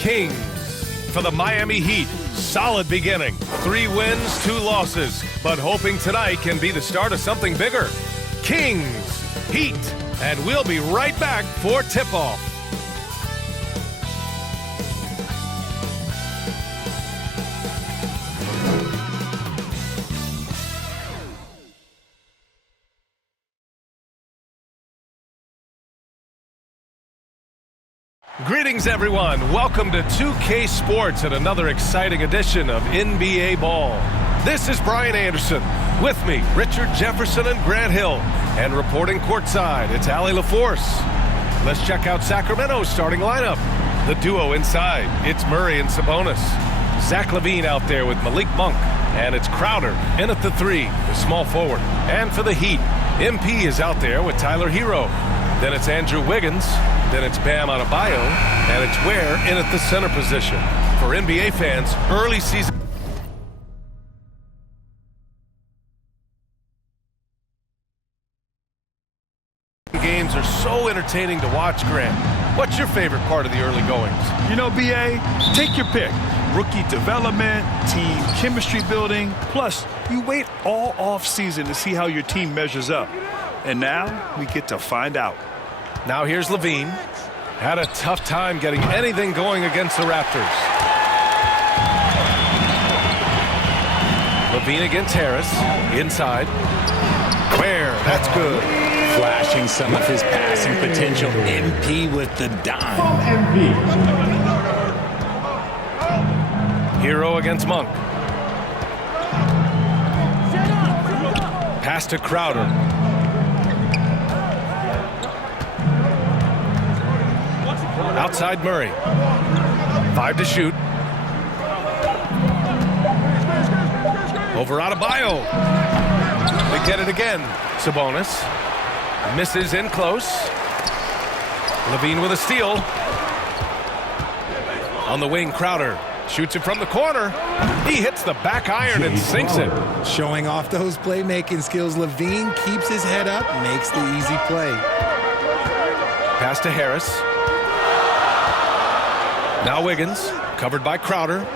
Kings. For the Miami Heat, solid beginning. 3 wins, 2 losses, but hoping tonight can be the start of something bigger. Kings, Heat, and we'll be right back for tip-off. Greetings, everyone. Welcome to 2K Sports and another exciting edition of NBA Ball. This is Brian Anderson. With me, Richard Jefferson and Grant Hill. And reporting courtside, it's Allie LaForce. Let's check out Sacramento's starting lineup. The duo inside, it's Murray and Sabonis. Zach LaVine out there with Malik Monk. And it's Crowder in at the 3, the small forward. And for the Heat, MP is out there with Tyler Hero. Then it's Andrew Wiggins. Then it's Bam Adebayo. And it's Ware in at the center position. For NBA fans, early season games are so entertaining to watch, Grant. What's your favorite part of the early goings? You know, BA, take your pick. Rookie development, team chemistry building, plus you wait all off season to see how your team measures up. And now we get to find out. Now here's LaVine. Had a tough time getting anything going against the Raptors. LaVine against Harris. Inside. Ware, that's good. Flashing some of his passing potential. MP with the dime. Hero against Monk. Pass to Crowder. Outside Murray. 5 to shoot. Over Adebayo. They get it again. Sabonis. Misses in close. LaVine with a steal. On the wing, Crowder. Shoots it from the corner. He hits the back iron and sinks it. Showing off those playmaking skills, LaVine keeps his head up, makes the easy play. Pass to Harris. Now Wiggins, covered by Crowder.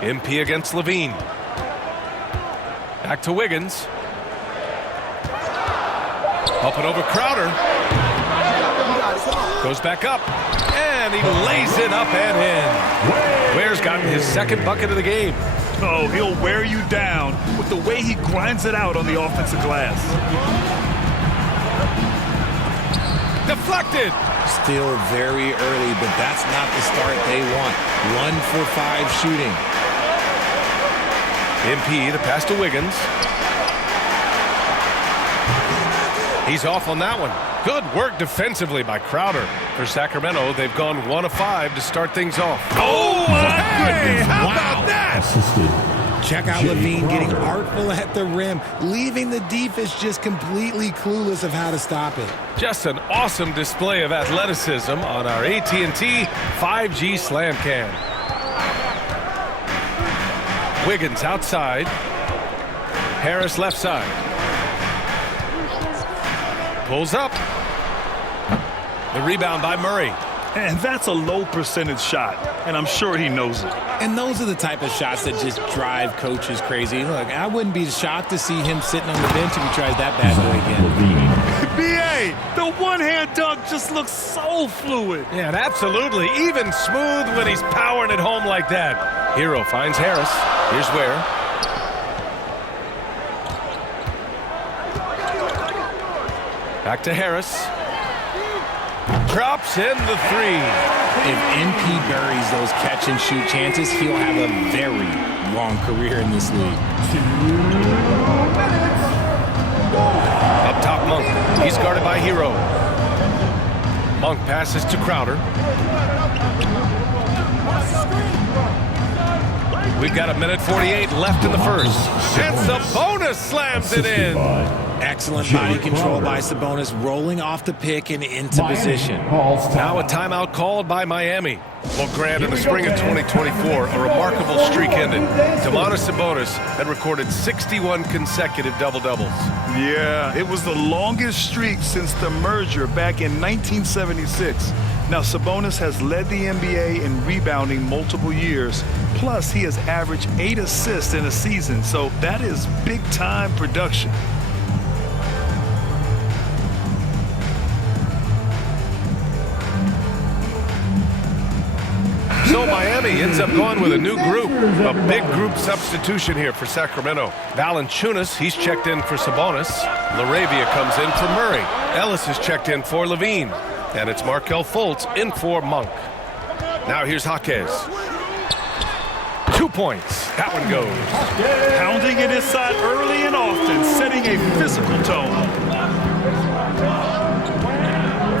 MP against LaVine. Back to Wiggins. Up and over Crowder. Goes back up. And he lays it up and in. Ware's gotten his second bucket of the game. Oh, he'll wear you down with the way he grinds it out on the offensive glass. Deflected. Still very early, but that's not the start they want. 1 for 5 shooting. MP, the pass to Wiggins. He's off on that one. Good work defensively by Crowder. For Sacramento, they've gone 1 of 5 to start things off. Oh, my goodness. How about that? Check out LaVine getting artful at the rim, leaving the defense just completely clueless of how to stop it. Just an awesome display of athleticism on our AT&T 5G Slam Cam. Wiggins outside. Harris left side. Pulls up. The rebound by Murray. And that's a low percentage shot, and I'm sure he knows it. And those are the type of shots that just drive coaches crazy. Look, I wouldn't be shocked to see him sitting on the bench if he tries that bad boy again. BA, the one-hand dunk just looks so fluid. Yeah, and absolutely. Even smooth when he's powering it home like that. Hero finds Harris. Here's Ware. Back to Harris. Drops in the 3. If MP buries those catch-and-shoot chances, he'll have a very long career in this league. Up top, Monk. He's guarded by Hero. Monk passes to Crowder. We've got 1:48 left in the first. And Sabonis slams it in. Excellent body control by Sabonis, rolling off the pick and into position. Now a timeout called by Miami. Well, Grant, in the spring of 2024, a remarkable streak ended. Domantas Sabonis had recorded 61 consecutive double-doubles. Yeah, it was the longest streak since the merger back in 1976. Now, Sabonis has led the NBA in rebounding multiple years. Plus, he has averaged 8 assists in a season, so that is big-time production. So Miami ends up going with a new group. A big group substitution here for Sacramento. Valanciunas, he's checked in for Sabonis. LaRavia comes in for Murray. Ellis is checked in for Levine. And it's Markelle Fultz in for Monk. Now here's Jaquez. 2 points. That one goes. Pounding it inside early and often, setting a physical tone.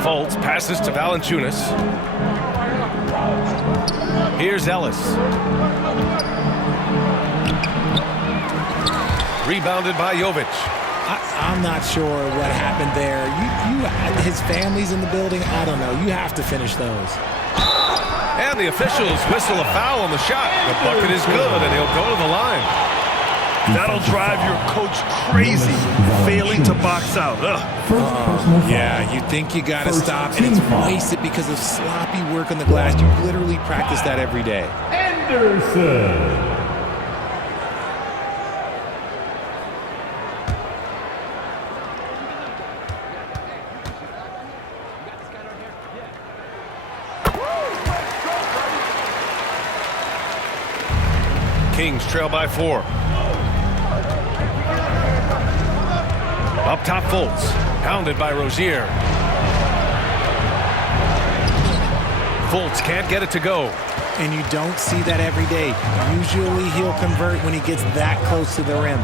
Fultz passes to Valanciunas. Here's Ellis. Rebounded by Jovic. I'm not sure what happened there. His family's in the building. I don't know. You have to finish those. And the officials whistle a foul on the shot. The bucket is good, and he'll go to the line. That'll drive your coach crazy, failing to box out. Yeah, you think you got to stop, and it's wasted because of sloppy work on the glass. You literally practice that every day. Anderson. Kings trail by 4. Up top, Fultz. Pounded by Rozier. Fultz can't get it to go. And you don't see that every day. Usually he'll convert when he gets that close to the rim.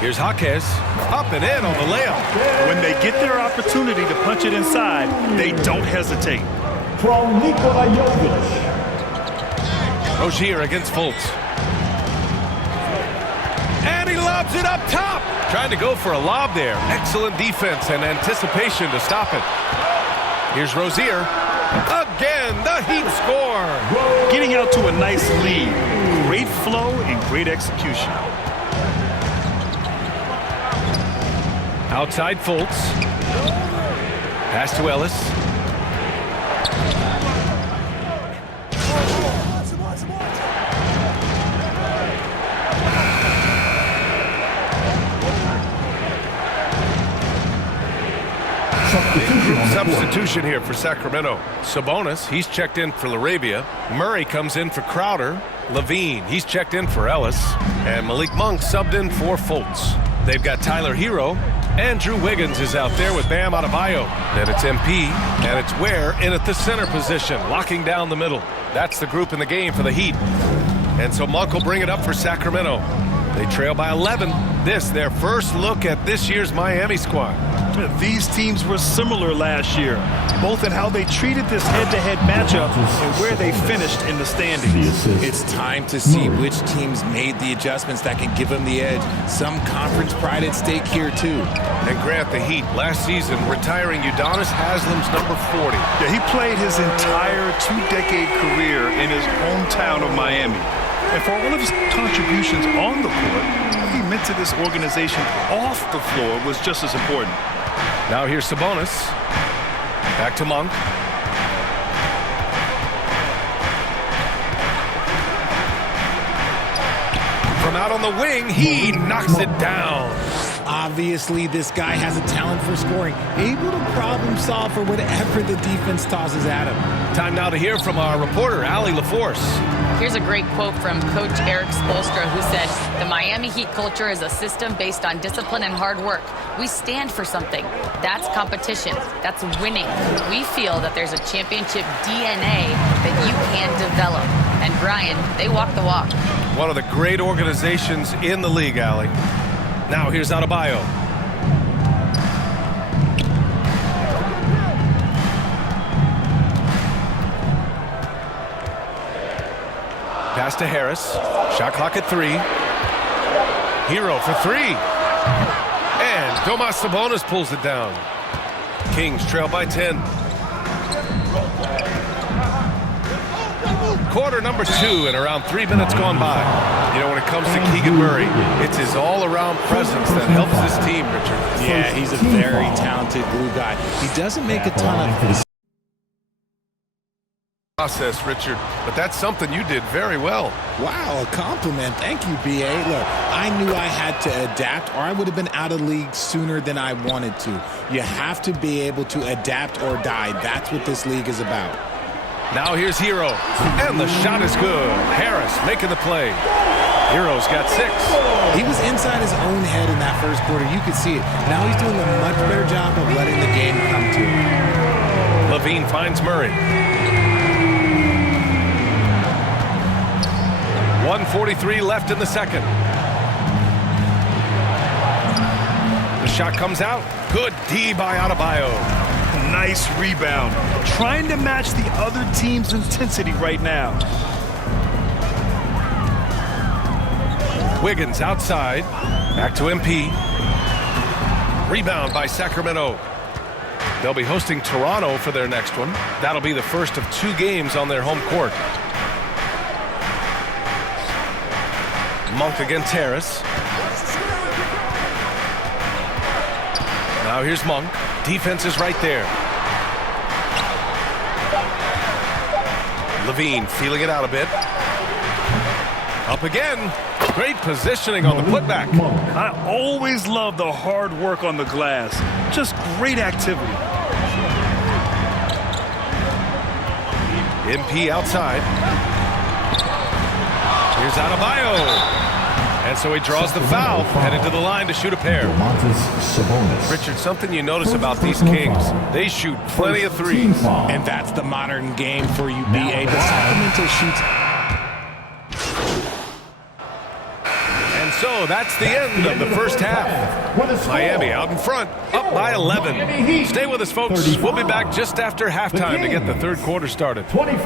Here's Jaquez. Up and in on the layup. When they get their opportunity to punch it inside, they don't hesitate. From Nikola Jovic. Rozier against Fultz. And he lobs it up top. Trying to go for a lob there. Excellent defense and anticipation to stop it. Here's Rozier. Again, the Heat score. Getting out to a nice lead. Great flow and great execution. Outside Fultz. Pass to Ellis. Substitution here for Sacramento. Sabonis, he's checked in for LaRavia. Murray comes in for Crowder. Levine, he's checked in for Ellis. And Malik Monk subbed in for Fultz. They've got Tyler Hero. Andrew Wiggins is out there with Bam Adebayo. Then it's MP, and it's Ware in at the center position, locking down the middle. That's the group in the game for the Heat. And so Monk will bring it up for Sacramento. They trail by 11. This, their first look at this year's Miami squad. These teams were similar last year, both in how they treated this head-to-head matchup and where they finished in the standings. It's time to see which teams made the adjustments that can give them the edge. Some conference pride at stake here, too. And Grant, the Heat, last season, retiring Udonis Haslem's number 40. Yeah, he played his entire two-decade career in his hometown of Miami. And for all of his contributions on the court, what he meant to this organization off the floor was just as important. Now here's Sabonis. Back to Monk. From out on the wing, he knocks it down. Obviously, this guy has a talent for scoring, able to problem solve for whatever the defense tosses at him. Time now to hear from our reporter, Allie LaForce. Here's a great quote from Coach Eric Spoelstra, who said, "The Miami Heat culture is a system based on discipline and hard work. We stand for something. That's competition. That's winning. We feel that there's a championship DNA that you can develop." And Brian, they walk the walk. One of the great organizations in the league, Allie. Now here's Adebayo. Pass to Harris. Shot clock at 3. Hero for 3. And Domas Sabonis pulls it down. Kings trail by 10. Quarter number 2 and around 3 minutes gone by. You know, when it comes to Keegan Murray, it's his all-around presence that helps this team, Richard. Yeah, he's a very talented glue guy. He doesn't make a ton of process, Richard, but that's something you did very well. Wow, a compliment. Thank you, B.A. Look, I knew I had to adapt or I would have been out of league sooner than I wanted to. You have to be able to adapt or die. That's what this league is about. Now here's Hero, and the shot is good. Harris making the play. Hero's got 6. He was inside his own head in that first quarter. You could see it. Now he's doing a much better job of letting the game come to him. LaVine finds Murray. 1:43 left in the second. The shot comes out. Good D by Adebayo. Nice rebound. Trying to match the other team's intensity right now. Wiggins outside. Back to MP. Rebound by Sacramento. They'll be hosting Toronto for their next one. That'll be the first of 2 games on their home court. Monk against Harris. Now here's Monk. Defense is right there. LaVine feeling it out a bit. Up again. Great positioning on the putback. I always love the hard work on the glass. Just great activity. MP outside. Here's Adebayo. And so he draws the foul, headed to the line to shoot a pair. Richard, something you notice about these Kings, they shoot plenty of threes. And that's the modern game for you, B.A. The Sacramento shoots. And so that's the end of the first half. Miami out in front, up by 11. Stay with us, folks. We'll be back just after halftime to get the third quarter started. 24.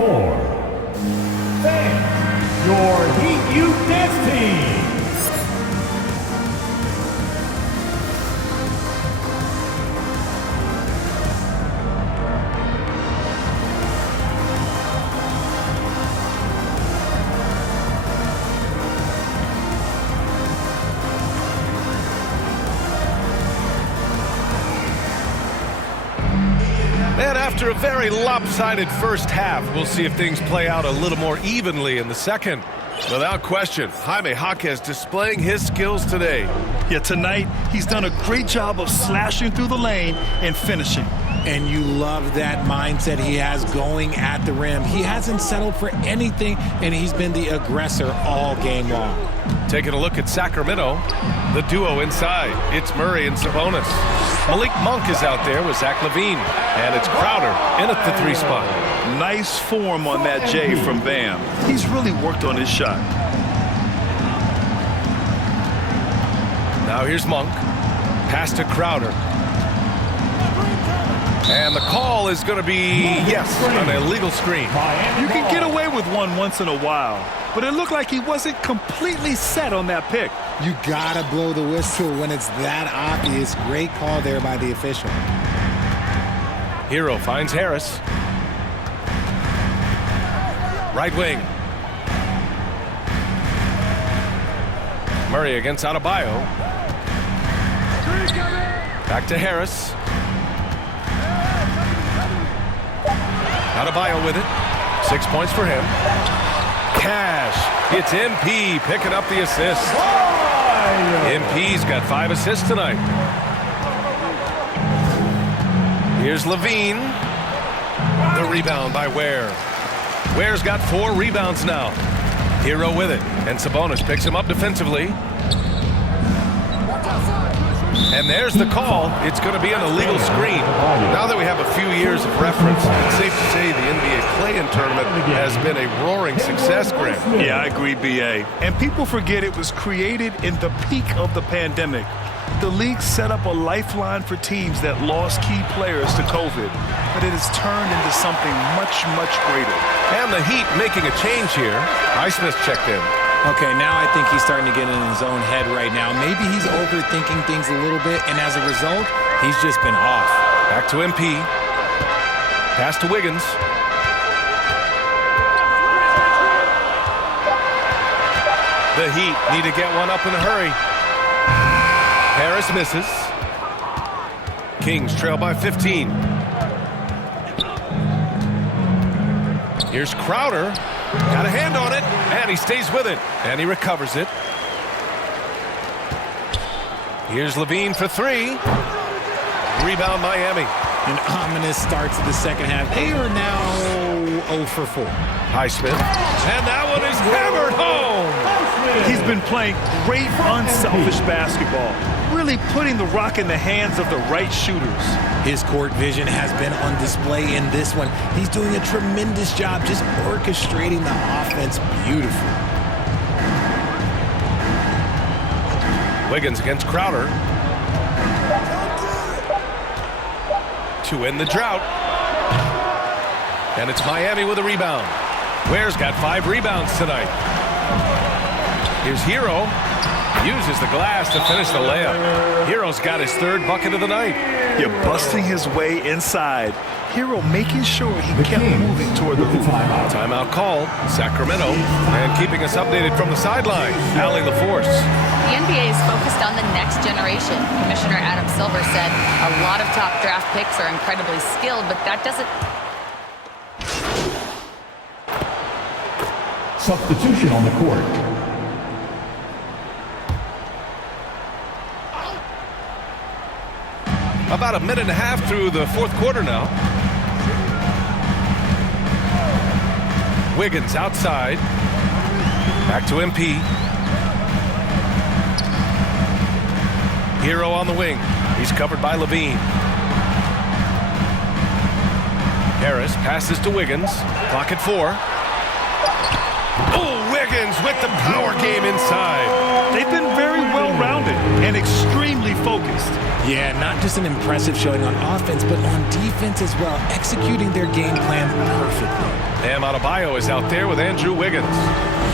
Fans, your Heat Youth Dance Team. And after a very lopsided first half, we'll see if things play out a little more evenly in the second. Without question, Jaime Jaquez displaying his skills today. Yeah, tonight he's done a great job of slashing through the lane and finishing. And you love that mindset he has going at the rim. He hasn't settled for anything, and he's been the aggressor all game long. Taking a look at Sacramento, the duo inside. It's Murray and Sabonis. Malik Monk is out there with Zach LaVine. And it's Crowder in at the 3 spot. Nice form on that J from Bam. He's really worked on his shot. Now here's Monk. Pass to Crowder. And the call is going to be, yes, an illegal screen. You can get away with one once in a while, but it looked like he wasn't completely set on that pick. You gotta blow the whistle when it's that obvious. Great call there by the official. Hero finds Harris. Right wing. Murray against Adebayo. Back to Harris. Adebayo with it. 6 points for him. Cash. It's MP picking up the assist. MP's got 5 assists tonight. Here's LaVine. The rebound by Ware. Ware's got 4 rebounds now. Hero with it. And Sabonis picks him up defensively. And there's the call. It's going to be an illegal screen. Now that we have a few years of reference, it's safe to say the NBA play-in tournament has been a roaring success, Graham. Yeah, I agree, B.A. And people forget it was created in the peak of the pandemic. The league set up a lifeline for teams that lost key players to COVID, but it has turned into something much, much greater. And the Heat making a change here. Highsmith checked in. Okay, now I think he's starting to get in his own head right now. Maybe he's overthinking things a little bit, and as a result, he's just been off. Back to MP. Pass to Wiggins. The Heat need to get one up in a hurry. Harris misses. Kings trail by 15. Here's Crowder. Got a hand on it, and he stays with it. And he recovers it. Here's Levine for three. Rebound Miami. An ominous start to the second half. They are now 0 for 4. Highsmith. And that one is hammered home. He's been playing great, unselfish basketball, really putting the rock in the hands of the right shooters. His court vision has been on display in this one. He's doing a tremendous job just orchestrating the offense beautifully. Wiggins against Crowder. To end the drought. And it's Miami with a rebound. Ware's got 5 rebounds tonight. Here's Hero. Uses the glass to finish the layup. Hero's got his 3rd bucket of the night. You're busting his way inside. Hero making sure he kept moving toward the hoop. Timeout called. Sacramento. And keeping us updated from the sideline, Allie LaForce. The NBA is focused on the next generation. Commissioner Adam Silver said a lot of top draft picks are incredibly skilled, but that doesn't... Substitution on the court. About a minute and a half through the 4th quarter now. Wiggins outside. Back to MP. Hero on the wing. He's covered by Levine. Harris passes to Wiggins. Clock at 4. Oh, Wiggins with the power game inside. They've been very well-rounded and extremely focused. Yeah, not just an impressive showing on offense, but on defense as well, executing their game plan perfectly. Bam Adebayo is out there with Andrew Wiggins.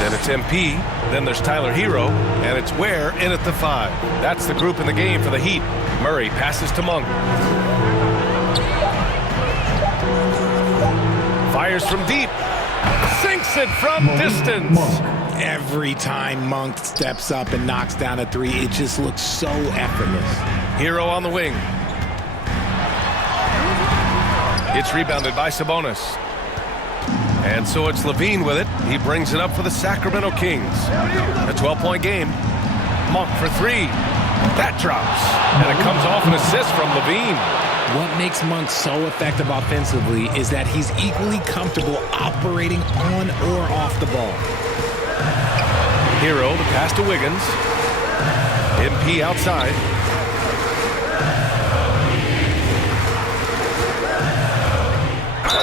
Then it's MP, then there's Tyler Hero, and it's Ware in at the 5. That's the group in the game for the Heat. Murray passes to Monk. Fires from deep. Sinks it from distance. Every time Monk steps up and knocks down a 3, it just looks so effortless. Hero on the wing. It's rebounded by Sabonis. And so it's Levine with it. He brings it up for the Sacramento Kings. A 12-point game. Monk for 3. That drops. And it comes off an assist from Levine. What makes Monk so effective offensively is that he's equally comfortable operating on or off the ball. Hero, the pass to Wiggins. MP outside.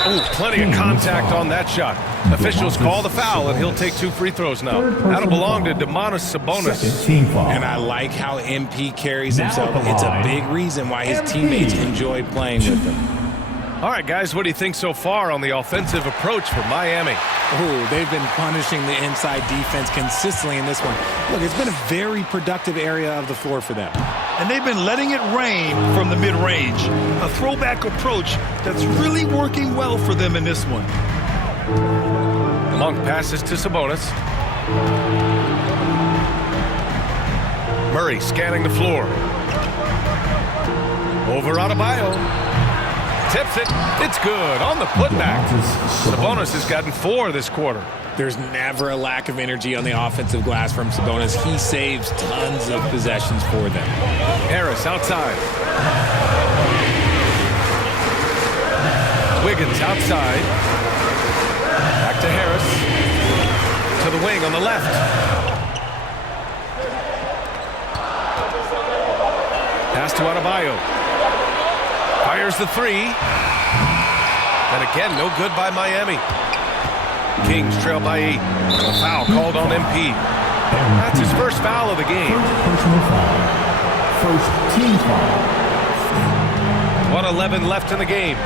Oh, plenty of contact on that shot. Officials call the foul, and he'll take 2 free throws now. That'll belong to Domantas Sabonis. And I like how MP carries himself. It's a big reason why his teammates enjoy playing with him. All right, guys, what do you think so far on the offensive approach for Miami? Oh, they've been punishing the inside defense consistently in this one. Look, it's been a very productive area of the floor for them. And they've been letting it rain from the mid-range. A throwback approach that's really working well for them in this one. Monk passes to Sabonis. Murray scanning the floor. Over Adebayo. Tips it. It's good on the putback. Sabonis has gotten 4 this quarter. There's never a lack of energy on the offensive glass from Sabonis. He saves tons of possessions for them. Harris outside. Wiggins outside. Back to Harris. To the wing on the left. Pass to Adebayo. Fires the 3. And again, no good by Miami. Kings trail by 8. And a foul called on MP. That's his first foul of the game. Personal foul. First team foul. 1:11 left in the game.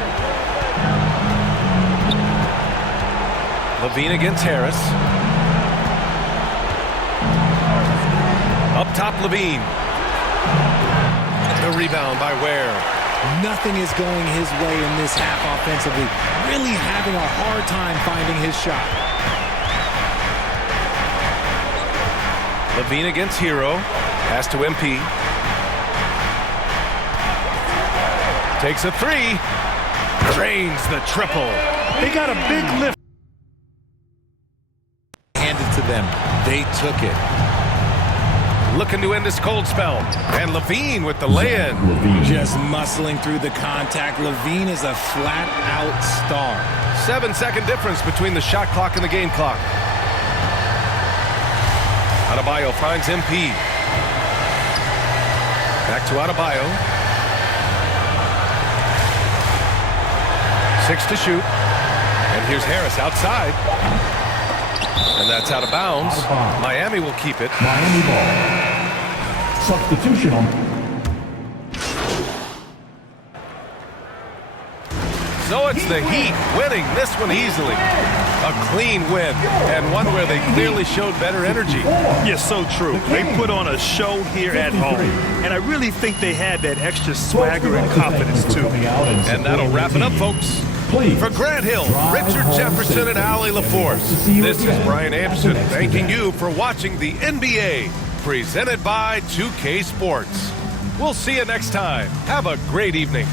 Levine against Harris. Up top, Levine. The rebound by Ware. Nothing is going his way in this half offensively. Really having a hard time finding his shot. Levine against Hero. Pass to MP. Takes a three. Drains the triple. They got a big lift. Handed to them. They took it. Looking to end this cold spell. And Levine with the lay-in. Just muscling through the contact. Levine is a flat-out star. 7-second difference between the shot clock and the game clock. Adebayo finds MP. Back to Adebayo. 6 to shoot. And here's Harris outside. And that's out of bounds. Miami will keep it. Miami ball. Substitution on. So it's the Heat winning this one easily. A clean win, and one where they clearly showed better energy. Yes, so true. They put on a show here at home, and I really think they had that extra swagger and confidence, too. And that'll wrap it up, folks. For Grant Hill, Richard Jefferson, and Allie LaForce, this is Brian Anderson thanking you for watching the NBA, presented by 2K Sports. We'll see you next time. Have a great evening.